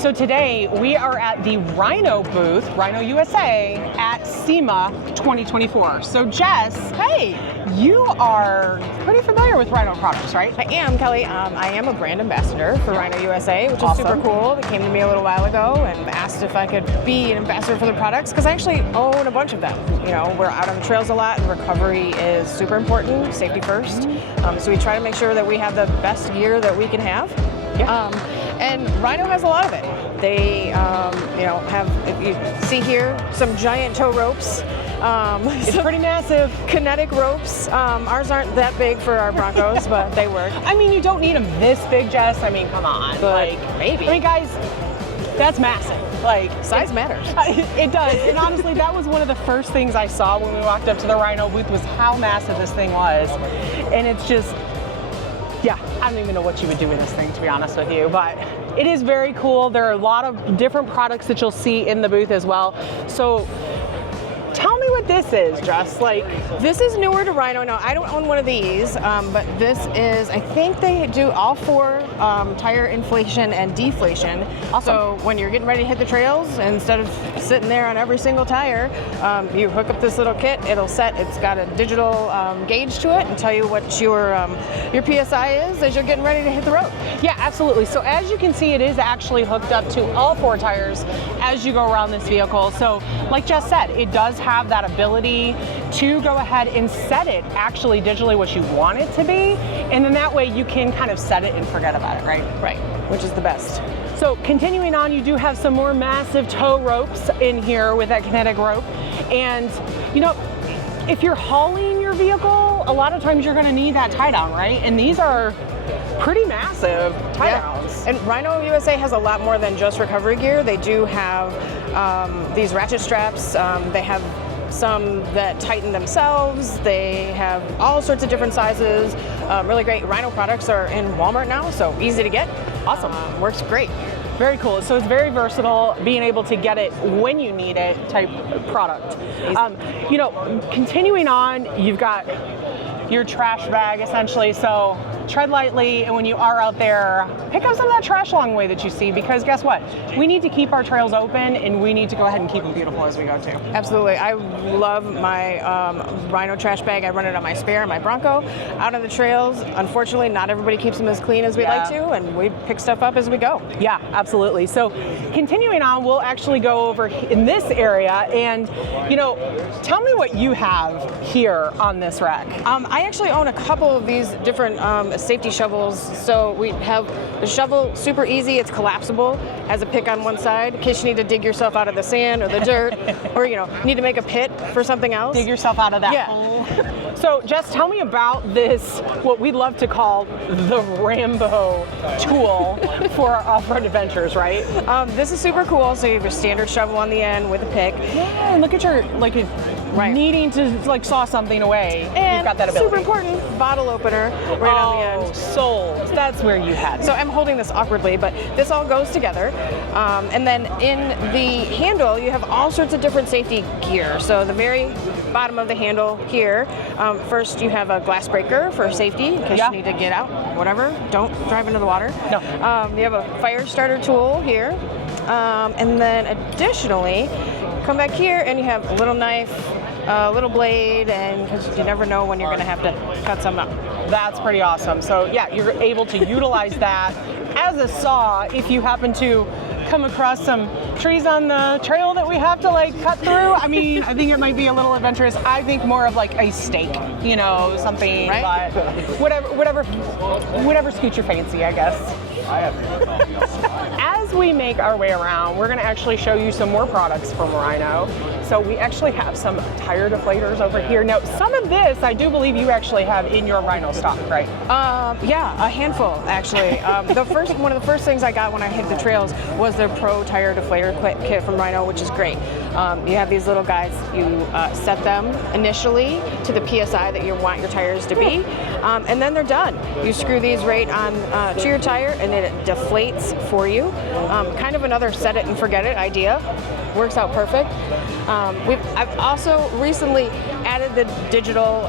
So today we are at the Rhino booth, Rhino USA, at SEMA 2024. So Jess, hey, you are pretty familiar with Rhino products, right? I am, Kelly. I am a brand ambassador for Rhino USA, which is Awesome. super cool. They came to me a little while ago and asked if I could be an ambassador for their products because I actually own a bunch of them. You know, we're out on the trails a lot and recovery is super important, safety first. So we try to make sure that we have the best gear that we can have. Yeah. And Rhino has a lot of it. They, you know, have, if you see here, some giant tow ropes. It's pretty massive. Kinetic ropes. Ours aren't that big for our Broncos, but they work. I mean, you don't need them this big, Jess. I mean, come on. But maybe. I mean, guys, that's massive. Like, Size matters. It does. And honestly, that was one of the first things I saw when we walked up to the Rhino booth was how massive this thing was. And it's just, yeah, I don't even know what you would do with this thing, to be honest with you, but it is very cool. There are a lot of different products that you'll see in the booth as well. So tell me what this is, Jess. Like, this is newer to Rhino. No, I don't own one of these, but this is, I think they do all four tire inflation and deflation. Awesome. So when you're getting ready to hit the trails, instead of sitting there on every single tire, you hook up this little kit, it'll set, it's got a digital gauge to it and tell you what your PSI is as you're getting ready to hit the road. yeah, absolutely. So as you can see, it is actually hooked up to all four tires as you go around this vehicle. So like Jess said, it does have that ability to go ahead and set it actually digitally what you want it to be. And then that way you can kind of set it and forget about it, right? Right, which is the best. So continuing on, you do have some more massive tow ropes in here with that kinetic rope. And you know, if you're hauling your vehicle, a lot of times you're gonna need that tie down, right? And these are pretty massive tie downs. And Rhino USA has a lot more than just recovery gear. They do have these ratchet straps. They have some that tighten themselves. They have all sorts of different sizes. Really great. Rhino products are in Walmart now, so easy to get. Awesome. Works great. Very cool. So it's very versatile, being able to get it when you need it type product. You know, continuing on, you've got your trash bag essentially. So tread lightly, and when you are out there, pick up some of that trash along the way that you see, because guess what? We need to keep our trails open and we need to go ahead and keep them beautiful as we go too. Absolutely. I love my Rhino trash bag. I run it on my spare, my Bronco. Out on the trails, unfortunately, not everybody keeps them as clean as we'd like to, and we pick stuff up as we go. Yeah, absolutely. So continuing on, we'll actually go over in this area and, you know, tell me what you have here on this rack. I actually own a couple of these different safety shovels. So we have the shovel, super easy, it's collapsible, has a pick on one side in case you need to dig yourself out of the sand or the dirt, or you know, need to make a pit for something else. Dig yourself out of that hole. So Jess, tell me about this, what we love to call the Rambo tool for our off-road adventures, right? This is super cool. So you have your standard shovel on the end with a pick. Yeah, and look at your, like, needing to like saw something away. And you've got that ability. Super important, bottle opener right on the end. Sold. That's where you had it. So I'm holding this awkwardly, but this all goes together. And then in the handle, you have all sorts of different safety gear. So the very bottom of the handle here, first you have a glass breaker for safety in case you need to get out, whatever. Don't drive into the water. No. You have a fire starter tool here. And then additionally, come back here and you have a little knife, a little blade, and because you never know when you're going to have to cut some up. That's pretty awesome. So yeah, you're able to utilize that as a saw if you happen to come across some trees on the trail that we have to like cut through. I mean, I think it might be a little adventurous. I think more of like a stake, you know, something, right? But whatever suits your fancy, I guess. As we make our way around, we're going to actually show you some more products from Rhino. So we actually have some tire deflators over here. Now, some of this, I do believe you actually have in your Rhino stock, right? Yeah, a handful actually. One of the first things I got when I hit the trails was their Pro Tire Deflator kit from Rhino, which is great. You have these little guys. You set them initially to the PSI that you want your tires to be, and then they're done. You screw these right on to your tire, and then it deflates for you. Kind of another set it and forget it idea. Works out perfect. I've also recently added the digital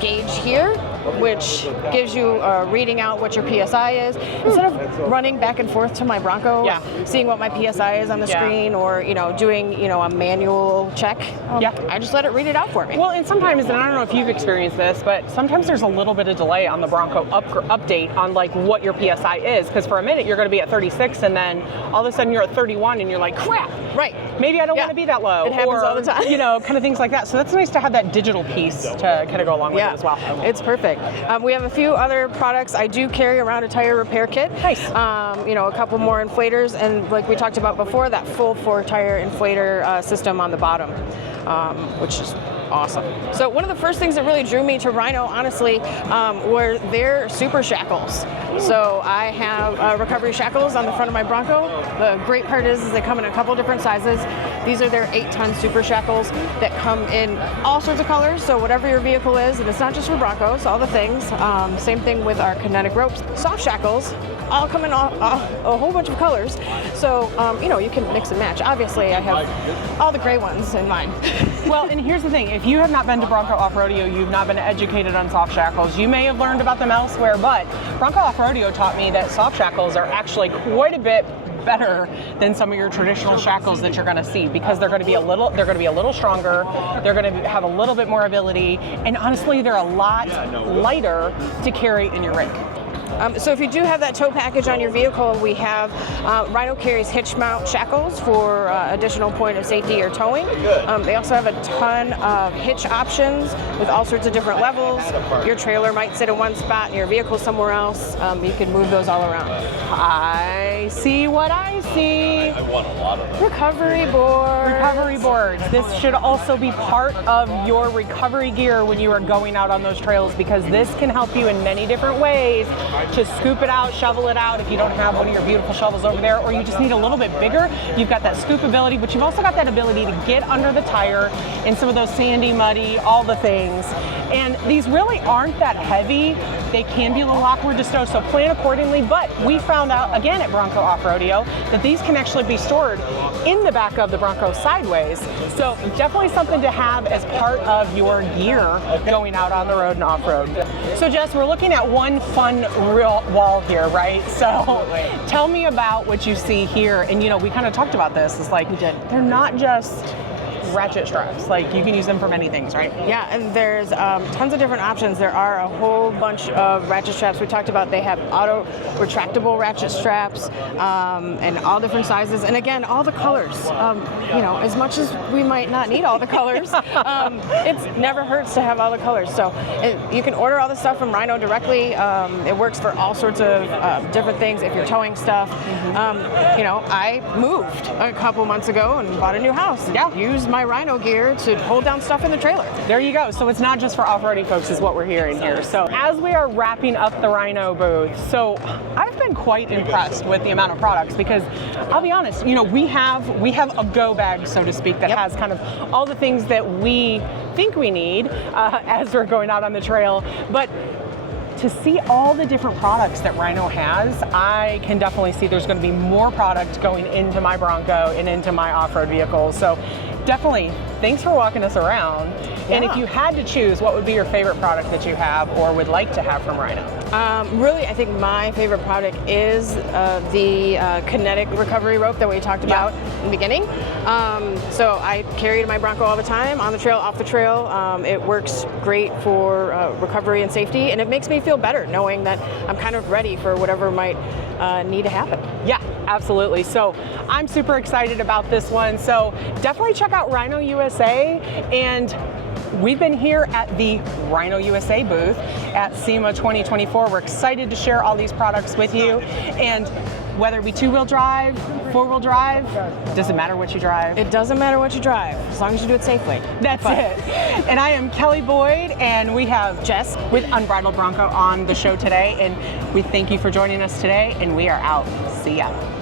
gauge here which gives you a reading out what your PSI is. Instead of running back and forth to my Bronco, seeing what my PSI is on the screen, or doing a manual check, I just let it read it out for me. Well, and sometimes, and I don't know if you've experienced this, but sometimes there's a little bit of delay on the Bronco update on like what your PSI is, because for a minute you're going to be at 36, and then all of a sudden you're at 31, and you're like, crap. Right. Maybe I don't want to be that low. It happens all the time. Kind of things like that. So that's nice to have that digital piece to kind of go along with it as well. It's perfect. We have a few other products. I do carry around a tire repair kit. Nice. A couple more inflators, and like we talked about before, that full 4-tire inflator system on the bottom, which is awesome. So one of the first things that really drew me to Rhino, honestly, were their super shackles. So I have recovery shackles on the front of my Bronco. The great part is they come in a couple different sizes. These are their 8-ton super shackles that come in all sorts of colors. So whatever your vehicle is, and it's not just for Broncos, all the things. Same thing with our kinetic ropes. Soft shackles all come in a whole bunch of colors. So, you can mix and match. Obviously, I have all the gray ones in mine. Well, and here's the thing. If you have not been to Bronco Off-Rodeo, you've not been educated on soft shackles. You may have learned about them elsewhere, but Bronco Off-Rodeo taught me that soft shackles are actually quite a bit better than some of your traditional shackles that you're going to see, because they're going to be a little stronger, they're going to have a little bit more ability, and honestly they're a lot lighter to carry in your rig. So if you do have that tow package on your vehicle, we have Rhino carries hitch mount shackles for additional point of safety or towing. They also have a ton of hitch options with all sorts of different levels. Your trailer might sit in one spot and your vehicle somewhere else. You can move those all around. I see what I see. I won a lot of them. Recovery boards. Recovery boards. This should also be part of your recovery gear when you are going out on those trails, because this can help you in many different ways to scoop it out, shovel it out if you don't have one of your beautiful shovels over there, or you just need a little bit bigger. You've got that scoop ability, but you've also got that ability to get under the tire in some of those sandy, muddy, all the things. And these really aren't that heavy. They can be a little awkward to stow, so plan accordingly. But we found out, again at Bronco Off-Rodeo, that these can actually be stored in the back of the Bronco sideways. So definitely something to have as part of your gear going out on the road and off-road. So Jess, we're looking at one fun real wall here, right? So tell me about what you see here. And we kind of talked about this. It's like, they're not just ratchet straps. Like, you can use them for many things, right? Yeah, and there's tons of different options. There are a whole bunch of ratchet straps. We talked about they have auto retractable ratchet straps and all different sizes. And again, all the colors. As much as we might not need all the colors, it never hurts to have all the colors. So you can order all the stuff from Rhino directly. It works for all sorts of different things. If you're towing stuff, I moved a couple months ago and bought a new house. Yeah. Used my Rhino gear to hold down stuff in the trailer. There you go. So it's not just for off-roading folks, is what we're hearing here. So as we are wrapping up the Rhino booth, so I've been quite impressed with the amount of products, because I'll be honest, we have a go bag, so to speak, that has kind of all the things that we think we need as we're going out on the trail. But to see all the different products that Rhino has, I can definitely see there's going to be more product going into my Bronco and into my off-road vehicles. So definitely, thanks for walking us around. And if you had to choose, what would be your favorite product that you have or would like to have from Rhino? Really, I think my favorite product is the kinetic recovery rope that we talked about in the beginning. So I carry it in my Bronco all the time, on the trail, off the trail. It works great for recovery and safety, and it makes me feel better knowing that I'm kind of ready for whatever might need to happen. Yeah, absolutely. So I'm super excited about this one. So definitely check out Rhino USA. And we've been here at the Rhino USA booth at SEMA 2024. We're excited to share all these products with you. And whether it be two-wheel drive, four-wheel drive, doesn't matter what you drive. It doesn't matter what you drive, as long as you do it safely. That's it. And I am Kelly Boyd, and we have Jess with Unbridled Bronco on the show today. And we thank you for joining us today, and we are out. See ya.